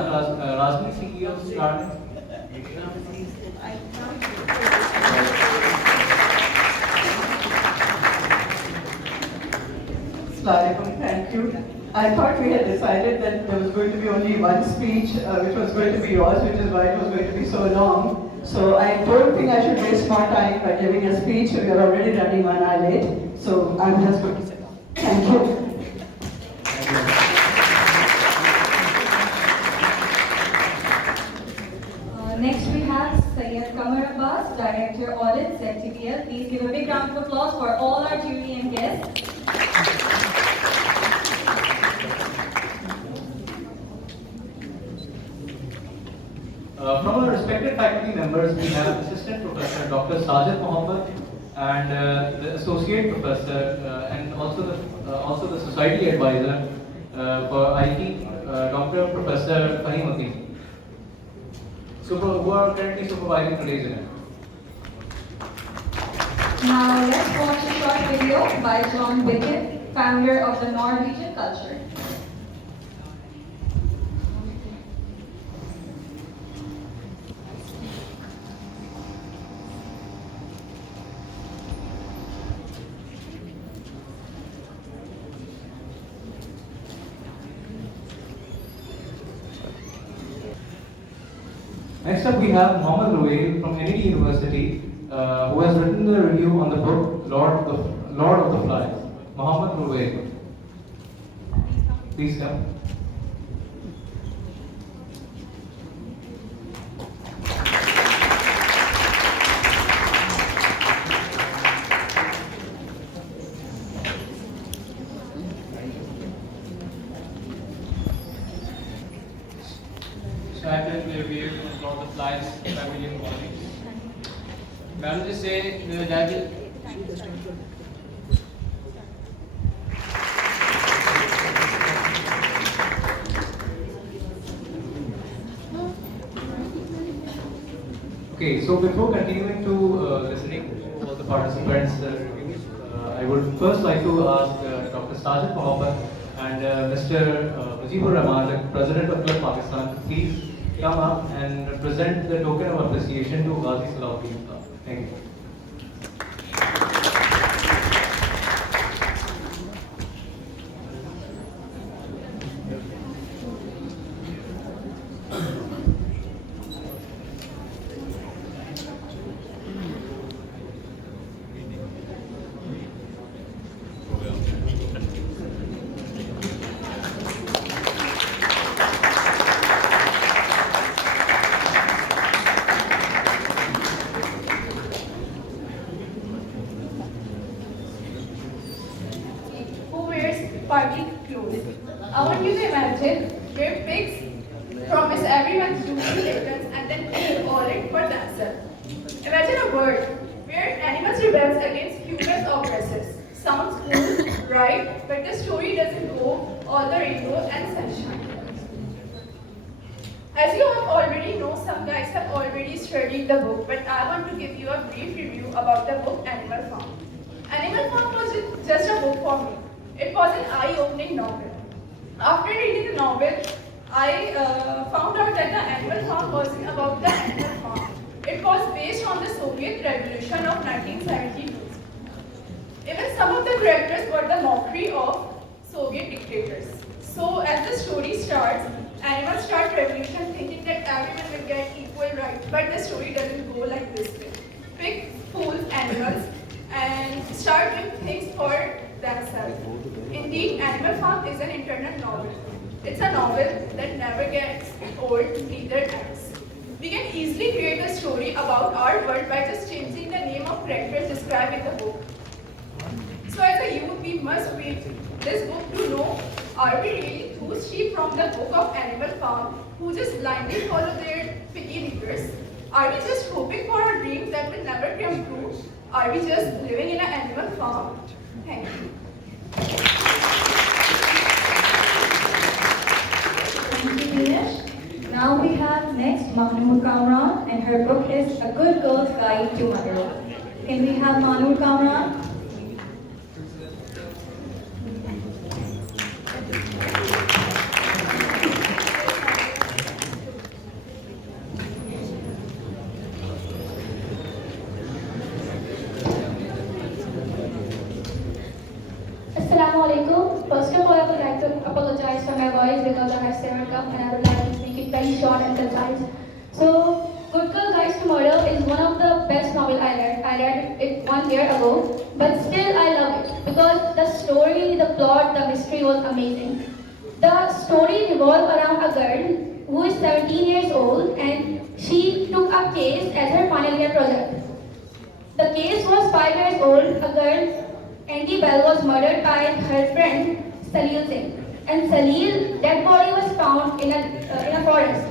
Rajni, CEO, start. Thank you. I thought we had decided that there was going to be only one speech, which was going to be yours, which is why it was going to be so long. So I don't think I should waste more time by giving a speech. We are already running 1 hour late. So I'm just going to sit down. Thank you. Next we have Syed Kamar Abbas, Director Audit, ZTPL. Please give a big round of applause for all our jury and guests. From our respected faculty members, we have Assistant Professor Dr. Sajid Mohammed and the Associate Professor and also the Society Advisor for IT, Dr. Professor Fahim, who are currently supervising today's event. Now let's watch a short video by John Wickett, founder of the Norwegian culture. Next up, we have Mohammed Ruwail from NED University, who has written the review on the book Lord of the Flies. Mohammed Ruwail, please come. So I have done the review of Lord of the Flies by William Collins. I will just say that Okay, so before continuing to listening to all the participants' reviews, I would first like to ask Dr. Sajid Mohammed and Mr. Mujibur Rahman, the President of Clif, Pakistan, to please come up and present the token of appreciation to Ghazi Salahuddin Khan. Thank you. Party clothes. I want you to imagine where pigs promise everyone to do returns and then kill all it for themselves. Imagine a world where animals rebel against humans oppressors. Sounds cool, right? But the story doesn't go all the rainbow and sunshine. As you have already know, some guys have already studied the book, but I want to give you a brief review about the book Animal Farm. Animal Farm was just a book for me. It was an eye-opening novel. After reading the novel, I found out that the Animal Farm wasn't about the animal farm. It was based on the Soviet Revolution of 1972. Even some of the characters were the mockery of Soviet dictators. So as the story starts, animals start revolution thinking that everyone will get equal rights, but the story doesn't go like this way. Pigs fool animals and start doing things for themselves. Indeed, Animal Farm is an internal novel. It's a novel that never gets old, neither ends. We can easily create a story about our world by just changing the name of characters described in the book. So as a youth, we must read this book to know, are we really those sheep from the book of Animal Farm who just blindly follow their piggy leaders? Are we just hoping for a dream that will never come true? Are we just living in an animal farm? Thank you. Thank you, Dinesh. Now we have next Mahnoor Kamran, and her book is A Good Girl's Guide to Motherhood. Can we have Mahnoor Kamran? short and concise. So, Good Girl Guides to Murder is one of the best novels I read. I read it 1 year ago, but still I love it because the story, the plot, the mystery was amazing. The story revolves around a girl who is 17 years old and she took a case as her final year project. The case was 5 years old. A girl, Andy Bell, was murdered by her friend Salil Singh. And Salil, dead body was found in a forest.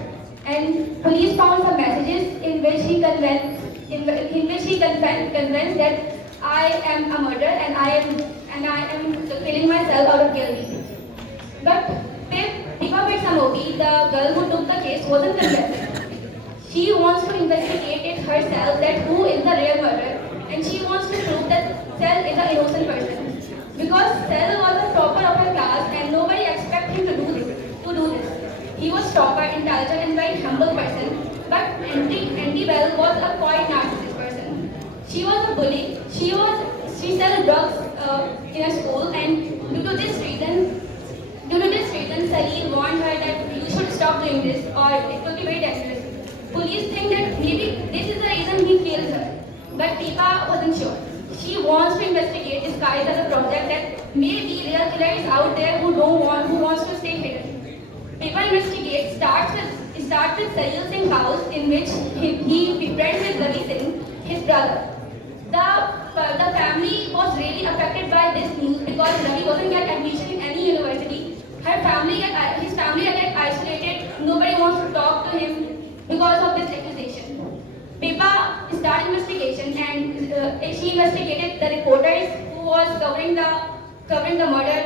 And police found some messages in which he convinced that I am a murderer and I am killing myself out of guilt. But Deepa Samogi, the girl who took the case, wasn't convinced. She wants to investigate it herself that who is the real murderer, and she wants to prove that Sel is an innocent person. Because Sel was a topper of her class and nobody expected him to do this. He was topper, intelligent and very humble person, but Andy Bell was a quite narcissist person. She was a bully. She sold drugs in a school, and due to this reason, Salil warned her that you should stop doing this or it will be very dangerous. Police think that maybe this is the reason he killed her, but Deepa wasn't sure. She wants to investigate disguised as a project that maybe real killer is out there who wants to stay hidden. Deepa investigate starts with Salil Singh's house in which he befriends with Ravi Singh, his brother. The family was really affected by this news because Ravi wasn't getting admission in any university. His family got isolated. Nobody wants to talk to him because of this accusation. Deepa started investigation and she investigated the reporters who was covering the murder,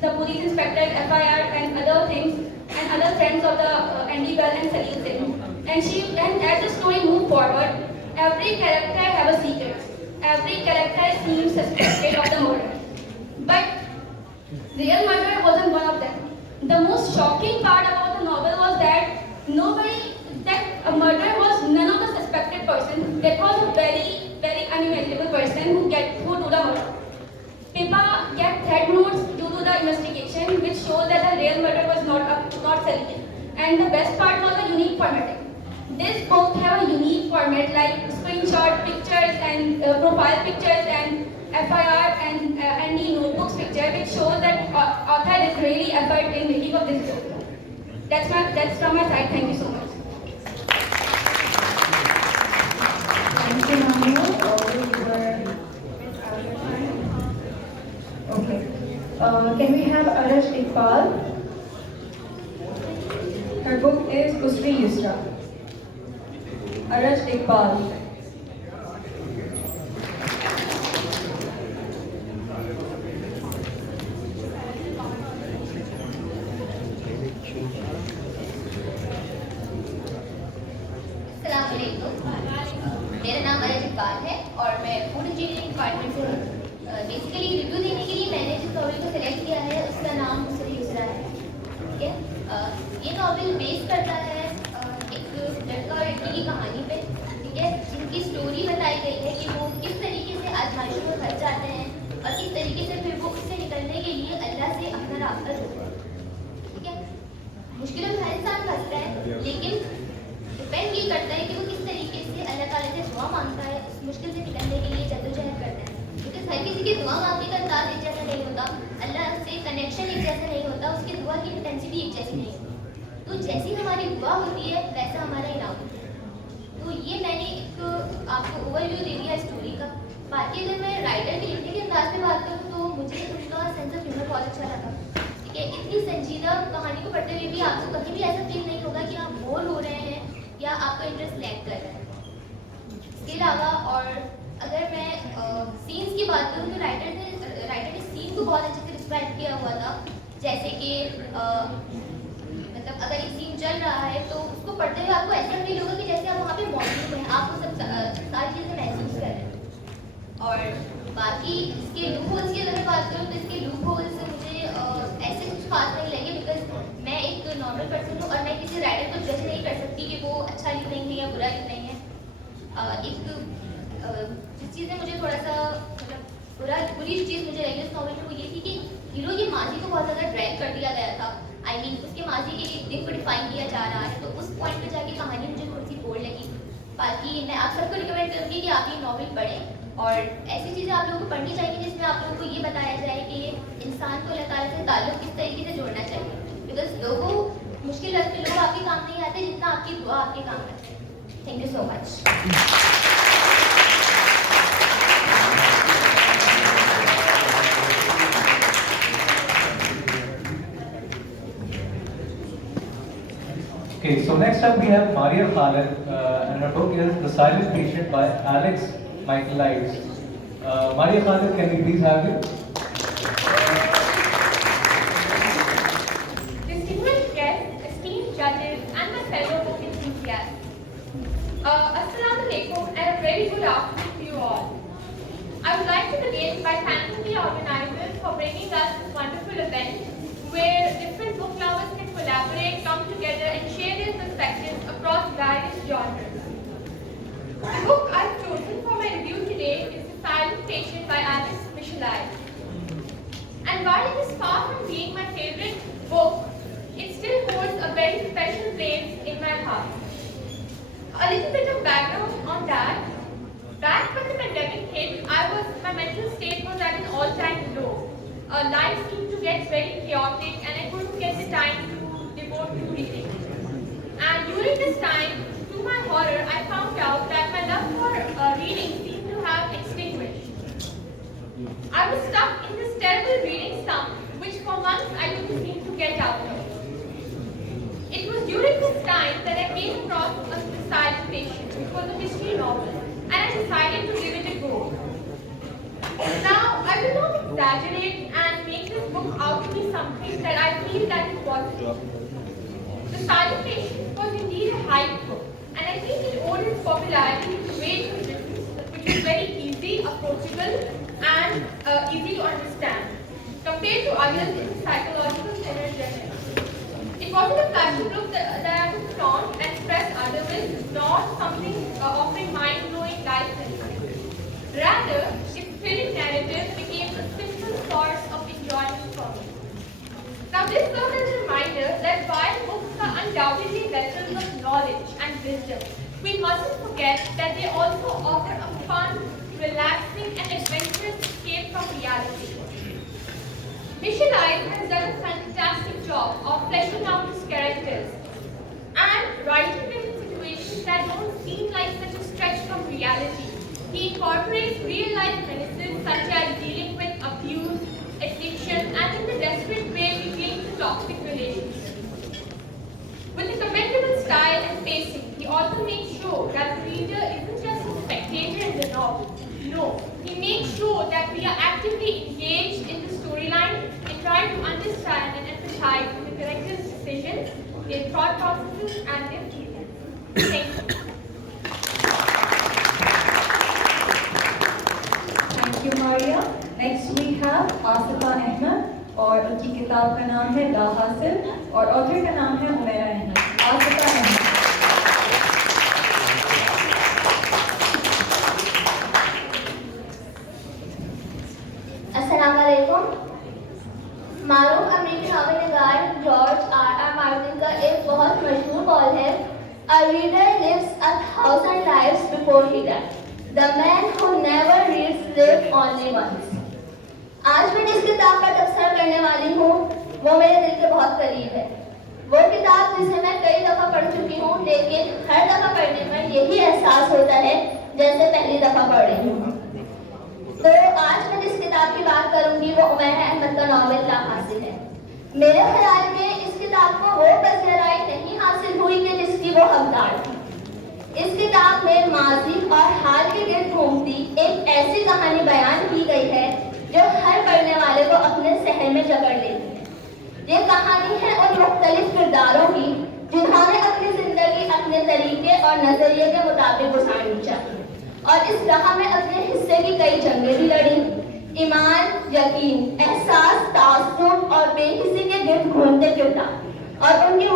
the police inspector, FIR and other things and other friends of the Andy Bell and Salil Singh. And as the story moved forward, every character have a secret. Every character seems suspected of the murder. But real murderer wasn't one of them. The most shocking part about the novel was that a murderer was none of the suspected person. That was a very, very unimaginable person who do the murder. Deepa get threat notes due to the investigation, which shows that the real murder was not Salil. And the best part was the unique formatting. This book have a unique format like screenshot pictures and profile pictures and FIR and any notebooks picture, which shows that author is really effort in making of this book. That's from my side. Thank you so much. Thank you, Manu. Okay. Can we have Arash Iqbal? Her book is Usri Yusra. Arash Iqbal. मेरा नाम अरज इकबाल है और मैं food engineering department से हूँ। Basically review देने के लिए मैंने जिस नॉवल को सेलेक्ट किया है उसका नाम उसरी यूसरा है। ठीक है, ये नॉवल बेस करता है एक लड़का और लड़की की कहानी पे। ठीक है, जिनकी स्टोरी बताई गई है कि वो किस तरीके से आजमाइशों में फंस जाते हैं और किस तरीके से फिर वो उससे निकलने के लिए अल्लाह से अपना राब्ता जोड़ते हैं। ठीक है, मुश्किलों में हर इंसान फंसता है, लेकिन डिपेंड ये करता है कि वो किस तरीके से अल्लाह ताला से दुआ मांगता है, उस मुश्किल से निकलने के लिए जद्दोजहद करता है। क्योंकि हर किसी की दुआ मांगने का अंदाज एक जैसा नहीं होता, अल्लाह से कनेक्शन एक जैसा नहीं होता, उसकी दुआ की इंटेंसिटी एक जैसी नहीं होती। तो जैसी हमारी दुआ होती है वैसा हमारा इनाम होता है। तो ये मैंने एक आपको ओवरव्यू दे दिया स्टोरी का। बाकी अगर मैं राइटर के लिखने के अंदाज में बात करूँ तो मुझे उनका सेंस ऑफ ह्यूमर बहुत अच्छा लगा। ठीक है, इतनी संजीदा कहानी को पढ़ते हुए भी आपको कभी भी ऐसा फील नहीं होगा कि आप बोर हो रहे हैं या आपका इंटरेस्ट लैग कर रहा है। इसके अलावा और अगर मैं सीन्स की बात करूँ तो राइटर ने सीन को बहुत अच्छे से डिस्क्राइब किया हुआ था। जैसे कि मतलब अगर एक सीन चल रहा है तो उसको पढ़ते हुए आपको ऐसा फील होगा कि जैसे आप वहाँ पे मौजूद हैं, आप वो सब सारी चीज़ें महसूस कर रहे हैं। और बाकी इसके लूप होल्स की अगर मैं बात करूँ तो इसके लूप होल्स मुझे ऐसे कुछ खास नहीं लगे, बिकॉज मैं एक नॉर्मल पर्सन हूँ और मैं किसी राइटर को जज नहीं कर सकती कि वो अच्छा लिख रही है या बुरा लिख रही है। जिस चीज़ में मुझे थोड़ा सा मतलब बुरी चीज़ मुझे लगी उस नॉवल में वो ये थी कि हीरो की माजी को बहुत ज़्यादा ड्रैग कर दिया गया था। आई मीन उसके माजी के एक दिन को डिफाइन किया जा रहा है, तो उस पॉइंट पे जाके कहानी मुझे थोड़ी सी बोर लगी। बाकी मैं आप सबको रिकमेंड करूँगी कि आप ये नॉवल पढ़ें और ऐसी चीज़ें आप लोगों को पढ़नी चाहिए जिसमें आप लोगों को ये बताया जाए कि इंसान को अल्लाह ताला से ताल्लुक़ किस तरीके से जोड़ना चाहिए, बिकॉज लोगों मुश्किल वक्त में लोग आपके काम नहीं आते जितना आपकी दुआ आपके काम करते हैं। Thank you so much. Okay, so next up we have Maria Khalid, and her book is The Silent Patient by Alex Michaelides. Maria Khalid, can we please have you? Distinguished guests, esteemed judges, and my fellow book enthusiasts. Assalamu alaikum and a very good afternoon to you all. I would like to begin by thanking the organizers for bringing us this wonderful event where different book lovers can collaborate, come together and share their perspectives across various genres. The book I've chosen for my review today is The Silent Patient by Alex Michaelides. And while it is far from being my favorite book, it still holds a very special place in my heart. A little bit of background on that. Back when the pandemic hit, my mental state was at an all-time low. Life seemed to get very chaotic and I couldn't get the time to devote to reading. And during this time, to my horror, I found out that my love for reading seemed to have extinguished. I was stuck in this terrible reading slump, which for months I couldn't seem to get out of. It was during this time that I came across The Silent Patient, which was a mystery novel, and I decided to give it a go. Now, I will not exaggerate and make this book out to be something that I feel that it wasn't. The Silent Patient was indeed a hype book, and I think it owed its popularity to the way it was written, which was very easy, approachable, and easy to understand, compared to others in the psychological thriller genre. It wasn't a flashy book that I could flaunt and impress others with, nor something offering mind-blowing life lessons. Rather, its thrilling narrative became a simple source of enjoyment for me. Now, this serves as a reminder that while books are undoubtedly vessels of knowledge and wisdom, we mustn't forget that they also offer a fun, relaxing, and adventurous escape from reality. Michaelides has done a fantastic job of fleshing out his characters and writing them in situations that don't seem like such a stretch from reality. He incorporates real-life menaces such as dealing with abuse, addiction, and in the desperate way we cling to toxic relationships. With a commendable style and pacing, he also makes sure that the reader isn't just a spectator in the novel. No, he makes sure that we are actively engaged in the storyline and try to understand and empathize with the characters' decisions, their thought processes, and their feelings. Thank you. Thank you, Maria. Next we have Asifa Ahmed और उनकी किताब का नाम है ला हासिल और author का नाम है हुमैरा अहमद। आसिफा अहमद। अस्सलाम वालेकुम। मारूफ अमेरिकी नावलनिगार जॉर्ज आर मार्टिन का एक बहुत मशहूर कॉल है, A reader lives 1,000 lives before he dies. The man who never reads lives only once. आज मैं जिस किताब का तबसरा करने वाली हूँ वो मेरे दिल के बहुत करीब है। वो किताब जिसे मैं कई दफ़ा पढ़ चुकी हूँ, लेकिन हर दफ़ा पढ़ने पर यही एहसास होता है जैसे पहली दफ़ा पढ़ रही हूँ। तो आज मैं जिस किताब की बात करूँगी वो हुमैरा अहमद का नॉवेल ला हासिल है। मेरे ख्याल में इस किताब को वो बज़गहराई नहीं हासिल हुई कि जिसकी वो हकदार थी। इस किताब में माजी और हाल के गिर्द घूमती एक ऐसी कहानी बयान की गई है जो हर पढ़ने वाले को अपने सहर में जकड़ लेती है। ये कहानी है उन मुख्तलिफ किरदारों की जिन्होंने अपनी जिंदगी अपने तरीके और नजरिए के मुताबिक गुजारनी चाहिए और इस राह में अपने हिस्से की कई जंगें भी लड़ी। ईमान, यकीन, एहसास, तासुब और बेहिसी के गिर्द घूमते किरदार और उनकी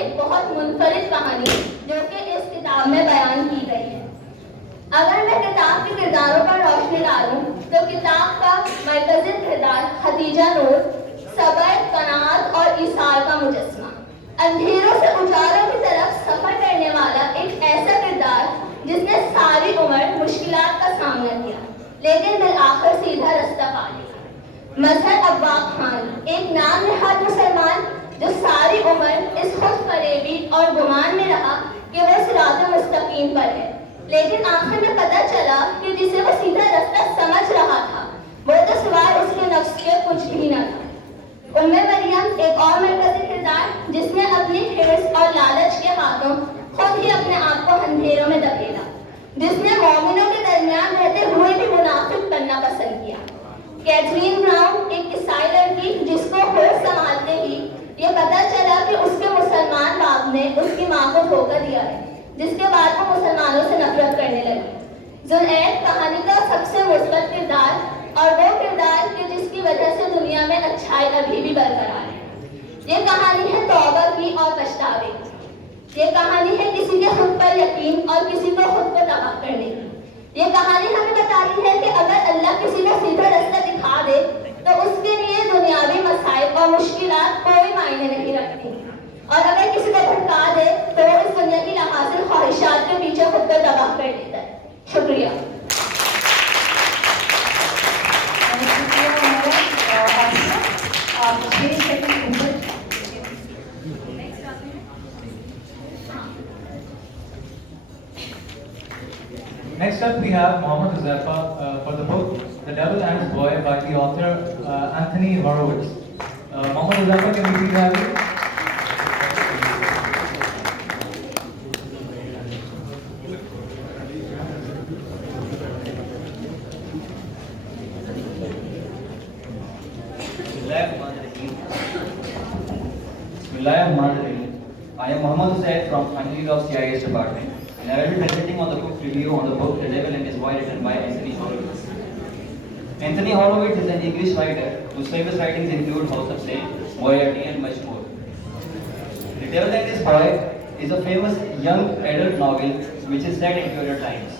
एक बहुत मुनफरिद कहानी जो कि इस किताब में बयान की गई है। अगर मैं किताब के किरदारों पर रोशनी डालूं तो किताब का मरकज़ी किरदार खदीजा नूर सब्र, कनात और ईसार अंधेरों से उजालों की तरफ सफर करने वाला एक ऐसा किरदार जिसने सारी उम्र मुश्किलात का सामना किया, लेकिन बिल आखिर सीधा रास्ता पा लिया। मजहर अब्बास खान, एक नाम नहाद मुसलमान जो सारी उम्र इस खुद फरेबी और गुमान में रहा कि वह सिरात मुस्तकीम पर है, लेकिन आखिर में पता चला कि जिसे वो सीधा रास्ता समझ रहा था वो तो सिवाय उसके नफ्स के कुछ भी न था। उम्मे मरियम एक और मरकजी किरदार जिसने अपनी हिर्स और लालच के हाथों खुद ही अपने आप को अंधेरों में धकेला, जिसने मोमिनों के दरमियान रहते हुए भी मुनाफिक बनना पसंद किया। कैथरीन ब्राउन, एक ईसाई लड़की जिसको होश संभालते ही ये पता चला कि उसके मुसलमान बाप ने उसकी माँ को धोखा दिया है, जिसके बाद वो मुसलमानों से नफरत करने लगी। जुनैद कहानी का सबसे मुस्बत किरदार और वो किरदार कि जिसकी वजह से दुनिया में अच्छाई अभी भी बरकरार है। ये कहानी है तौबा की और पछतावे की। ये कहानी है किसी के खुद पर यकीन और किसी को खुद को तबाह करने की। ये कहानी हमें बताती है कि अगर अल्लाह किसी को सीधा रास्ता दिखा दे तो उसके लिए दुनियावी मसाइल और मुश्किलात कोई मायने नहीं रखती, और अगर किसी को भटका दे तो वो इस दुनिया की नाहासिल ख्वाहिशात के पीछे खुद को तबाह कर देता है। शुक्रिया। Next up, we have Mohammed Huzaifa for the book The Devil and His Boy by the author Anthony Horowitz. Mohammed Huzaifa, can we please have you? I am Mohammed Hussain from Himaliya of CIS department, and I will be presenting on the book review on the book The Devil and His Boy written by Anthony Horowitz. Anthony Horowitz is an English writer whose famous writings include House of Saints, Moriarty and much more. The Devil and His Boy is a famous young adult novel which is set in Tudor times.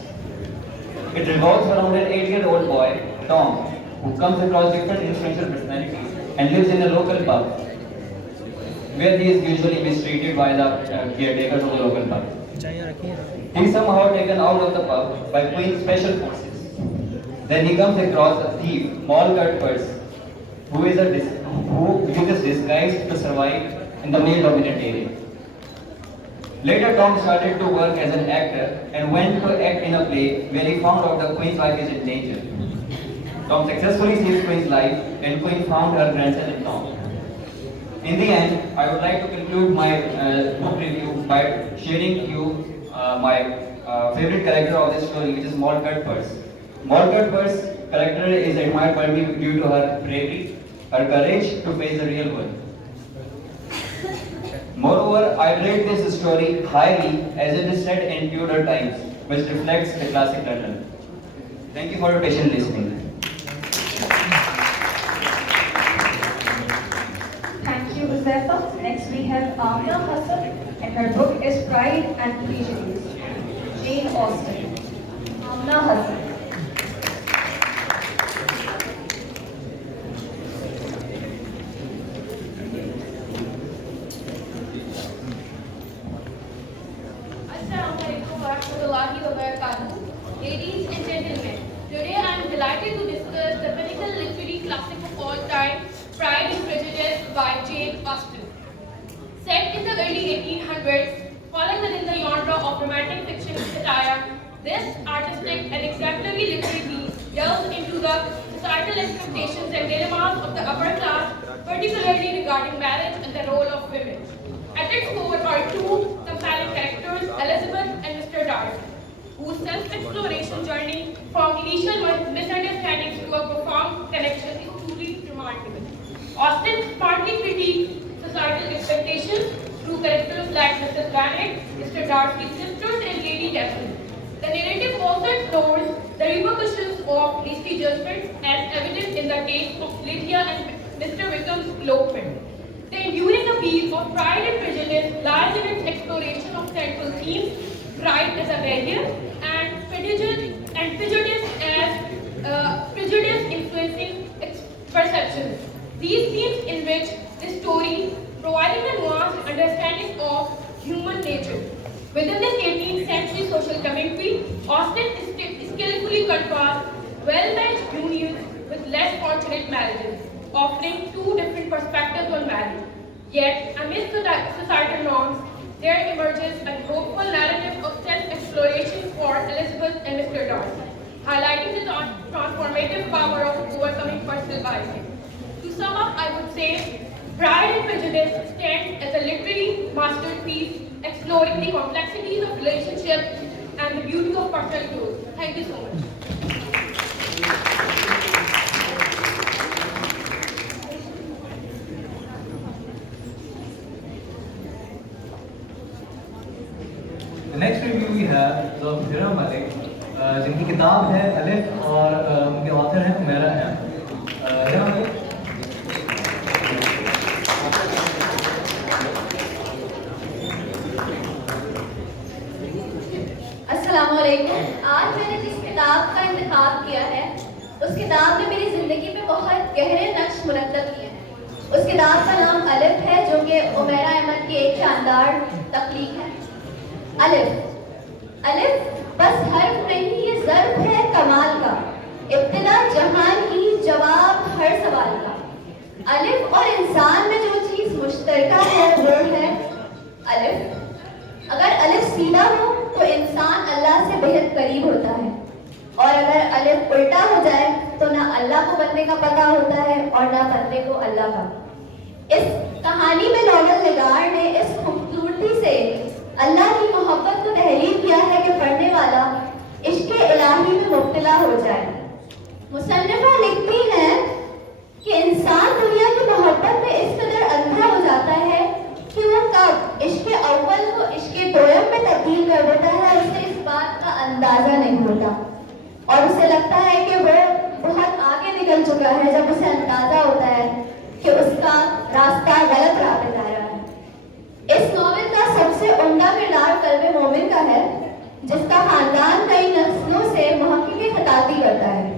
It revolves around an 8-year-old boy, Tom, who comes across different influential personalities and lives in a local pub, where he is usually mistreated by the caretakers of the local pub. He is somehow taken out of the pub by Queen's special forces. Then he comes across a thief, Maul Cuthbert, who uses disguise to survive in the male-dominant area. Later, Tom started to work as an actor and went to act in a play where he found out the Queen's wife is in danger. Tom successfully saved Queen's life, and Queen found her grandson in Tom. In the end, I would like to conclude my book review by sharing you my favorite character of this story, which is Maud Cuthbert. Maud Cuthbert's character is admired by me due to her bravery, her courage to face the real world. Moreover, I rate this story highly as it is set in Tudor times, which reflects the classic London. Thank you for your patient listening. Thank you, Huzaifa. Next we have Amina Hassan, and her book is Pride and Prejudice. Jane Austen. Amina Hassan. Assalamualaikum warahmatullahi wabarakatuh. Ladies and gentlemen, today I am delighted to discuss the pinnacle literary classic of all time, Pride and Prejudice by Jane Austen. Set in the early 1800s, falling within the genre of romantic fiction satire, this artistic and exemplary literary piece delves into the societal expectations and dilemmas of the upper class, particularly regarding marriage and the role of women. At its core are two compelling characters, Elizabeth and Mr. Darcy, whose self-exploration journey from initial misunderstandings to a profound connection is truly remarkable. Austen smartly critiques societal expectations through characters like Mrs. Bennet, Mr. Darcy's sisters, and Lady Devlin. The narrative also explores the repercussions of hasty judgment as evident in the case of Lydia and Mr. Wickham's elopement. The enduring appeal of Pride and Prejudice lies in its exploration of central themes, pride as a barrier, and prejudice as prejudice influencing perceptions. These themes enrich the story providing a nuanced understanding of human nature. Within this 18th century social commentary, Austin skillfully contrasts well-matched unions with less fortunate marriages, offering two different perspectives on marriage. Yet, amidst societal norms, there emerges a hopeful narrative of self-exploration for Elizabeth and Mr. Darcy, highlighting the transformative power of overcoming personal biases. To sum up, I would say, Pride and Prejudice stands as a literary masterpiece exploring the complexities of relationships and the beauty of personal growth. Thank you so much. The next review we have is of Hira Malik, जिनकी किताब है अलिफ और उनके author हैं उमेरा हैं। हिरा मलिक। अस्सलामुअलैकुम। आज मैंने जिस किताब का इंतखाब किया है, उस किताब ने मेरी जिंदगी में बहुत गहरे नक्श मुरतब किए हैं। उस किताब का नाम अलिफ है, जो कि उमेरा अहमद की एक शानदार तख्लीक है। अलिफ बस हर्फ नहीं, ये ज़र्फ है कमाल का, इब्तिदा जहान की, जवाब हर सवाल का। अलिफ और इंसान में जो चीज़ मुश्तरका है वो है अलिफ। अगर अलिफ सीधा हो तो इंसान अल्लाह से बेहद करीब होता है, और अगर अलिफ उल्टा हो जाए तो ना अल्लाह को बंदे का पता होता है और ना बंदे को अल्लाह का। इस कहानी में नॉवल निगार ने इस खूबसूरती से अल्लाह की मोहब्बत को तहरीर किया है कि पढ़ने वाला इश्क़ इलाही में मुब्तला हो जाए। मुसन्निफा लिखती हैं कि इंसान दुनिया की मोहब्बत में इस कदर अंधा हो जाता है कि वो कब इश्क़ अव्वल को इश्क़ दोयम में तब्दील कर देता है, उसे इस बात का अंदाजा नहीं होता, और उसे लगता है कि वो बहुत आगे निकल चुका है जब उसे अंदाजा होता है कि उसका रास्ता गलत राह पे जा रहा है। इस नॉवेल का सबसे उम्दा किरदार कल्ब मोमिन का है, जिसका खानदान कई नस्लों से मुहक्किक खिताबी करता है।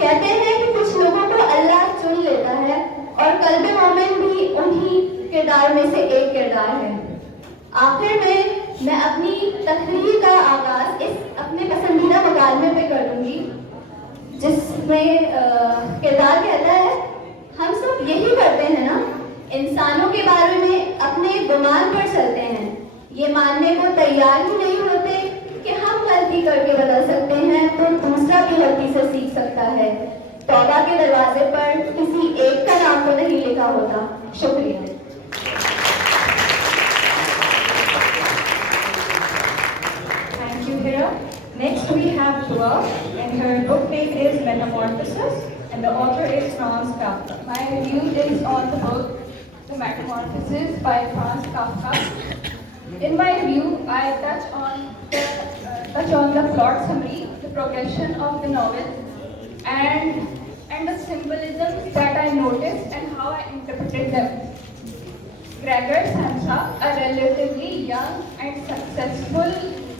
कहते हैं कि कुछ लोगों को अल्लाह चुन लेता है, और कल्ब मोमिन भी उन्हीं किरदार में से एक किरदार है। आखिर में मैं अपनी तकरीर का आगाज इस अपने पसंदीदा मुकालमे पे कर दूंगी, जिसमें किरदार कहता है, हम सब यही करते हैं ना, इंसानों के बारे में अपने गुमान पर चलते हैं, ये मानने को तैयार ही नहीं होते कि हम गलती करके बदल सकते हैं तो दूसरा भी गलती से सीख सकता है। तौबा के दरवाजे पर किसी एक का नाम तो नहीं लिखा होता। शुक्रिया। Thank you, Hira. Next we have Dua, and her book name is Metamorphosis, and the author is Franz Kafka. My review is on the book The Metamorphosis by Franz Kafka. In my review, I touch on the plot summary, the progression of the novel, and the symbolisms that I noticed and how I interpreted them. Gregor Samsa, a relatively young and successful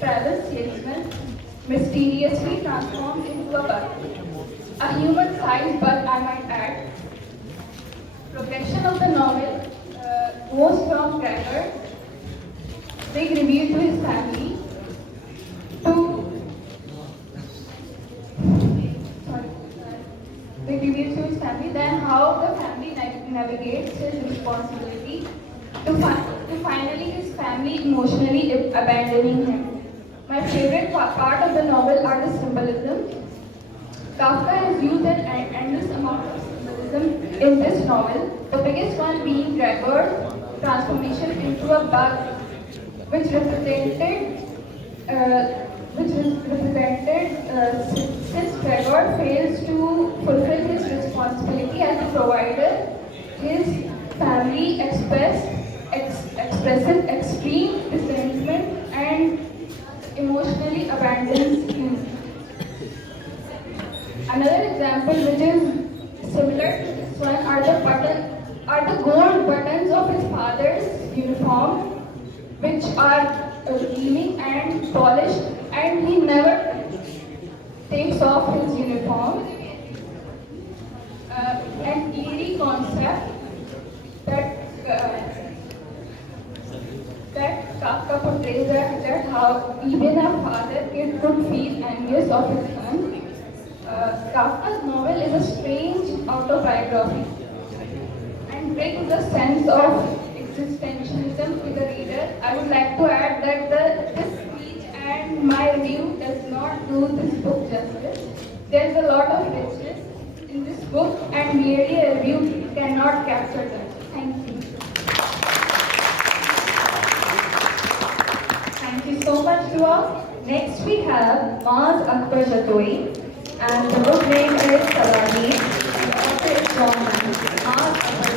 travel salesman, mysteriously transformed into a bug. A human-sized bug, I might add. Progression of the novel goes from Gregor being revealed to his family then how the family navigates his responsibility to finally his family emotionally abandoning him. My favorite part of the novel are the symbolism. Kafka has used an endless amount of symbolism in this novel, the biggest one being Gregor's transformation into a bug, which represented since Gregor fails to fulfill his responsibility as a provider, his family expresses extreme resentment and emotionally abandons him. Another example which is similar to this one are the gold buttons of his father's uniform, which are gleaming and polished, and he never takes off his uniform. An eerie concept that Kafka portrays that how even a father kid could feel envious of his son. Kafka's novel is a strange autobiography and brings a sense of existentialism to the reader. I would like to add that this speech and my review does not do this book justice. There is a lot of richness in this book and merely a review cannot capture that. Thank you. Thank you so much to all. Next we have Maz Akbar Jatoi, and the book name is Salami. The author is John. Maz Akbar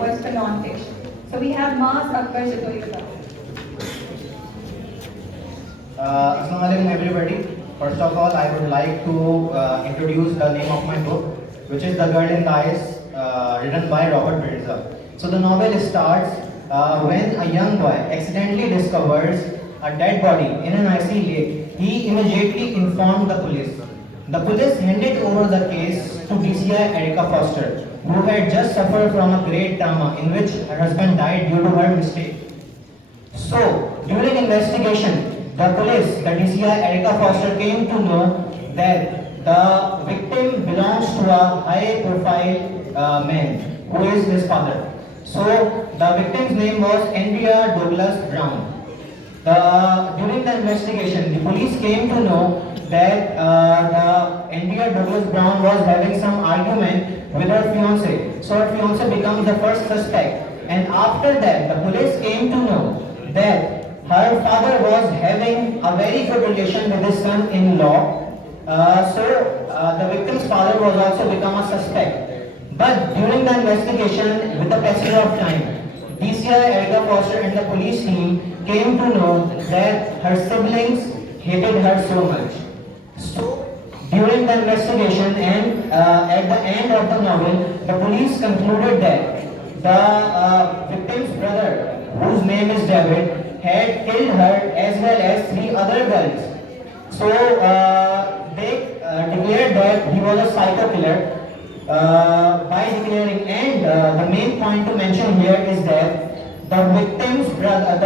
was for non-fiction. So we have Maz Akbar Jatoi with us. Assalamu alaikum everybody. First of all, I would like to introduce the name of my book, which is The Girl in the Ice, written by Robert Readera. So the novel starts when a young boy accidentally discovers a dead body in an icy lake. He immediately informed the police. The police handed over the case to DCI Erica Foster, who had just suffered from a great trauma in which her husband died due to her mistake. So, during investigation, the police, the DCI Erica Foster, came to know that the victim belongs to a high-profile man, who is his father. So, the victim's name was Andrea Douglas Brown. During the investigation, the police came to know that Andrea Douglas Brown was having some argument with her fiance. So her fiance becomes the first suspect. And after that, the police came to know that her father was having a very good relation with his son-in-law. The victim's father was also become a suspect. But during the investigation, with the passage of time, DCI Erica Foster and the police team came to know that her siblings hated her so much. So, during the investigation and at the end of the novel, the police concluded that the victim's brother, whose name is David, had killed her as well as 3 other girls. So, they declared that he was a psycho killer by declaring, and the main point to mention here is that the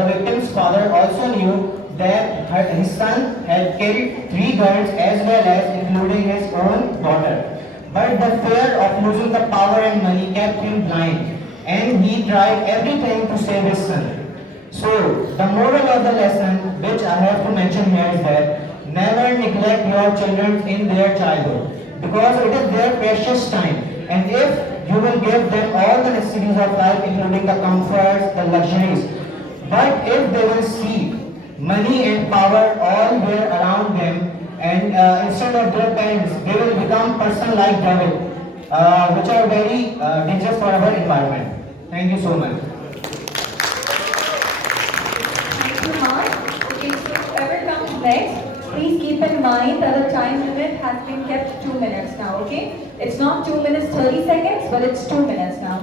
victim's father also knew that his son had killed 3 girls as well as including his own daughter. But the fear of losing the power and money kept him blind, and he tried everything to save his son. So, the moral of the lesson which I have to mention here is that never neglect your children in their childhood, because it is their precious time, and if you will give them all the necessities of life, including the comforts, the luxuries, but if they will see money and power all there around them, and instead of their parents, they will become person like David, which are very dangerous for our environment. Thank you so much. Thank you, Mark. Okay, so whoever comes next, please keep in mind that the time limit has been kept 2 minutes now, okay? It's not 2 minutes 30 seconds, but it's 2 minutes now.